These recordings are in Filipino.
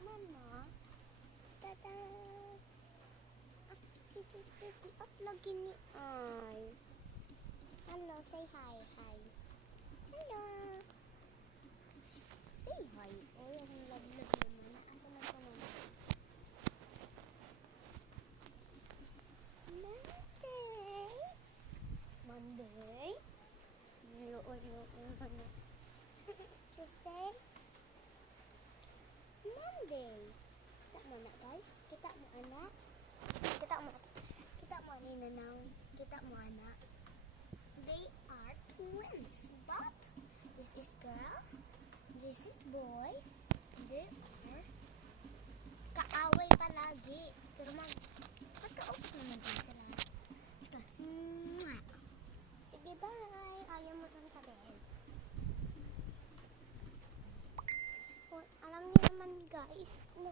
Mama, tada! Si Tuesday up lagi ni Ay. Hello, say hi, hi. Hello. Say hi. Oh, ang love-love naman. Asa na pa naman? Monday. Monday. Tuesday. Monday. Kita mo na guys. Kita mo anak. Kita mo ninanaw. Kita mo anak. They are twins. But this is girl. This is boy. They are kaaway palagi. Pero magkausap naman din sila. Sige. Sige, bye. Ayaw mo kang sabihin. Alam niyo naman guys, na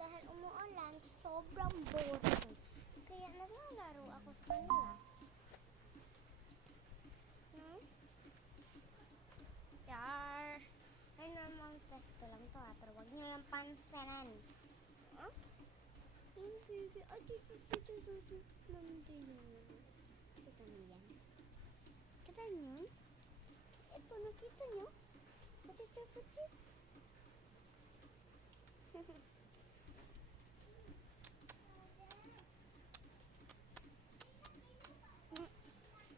dahil umuulan, sobrang boring. Kaya naglalaro ako sa kanila. Char! Ay, normal test ko lang to pero wag niyo yung pansanan. Huh? Yung baby, kita niyo yan? Kita niyo? Ito, nakita niyo? Pati.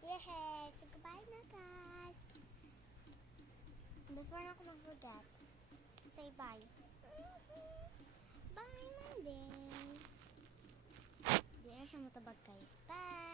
Yes, say goodbye na guys. Before na ako mag-forget, say bye. Bye, Monday. Di na siya matabag guys. Bye.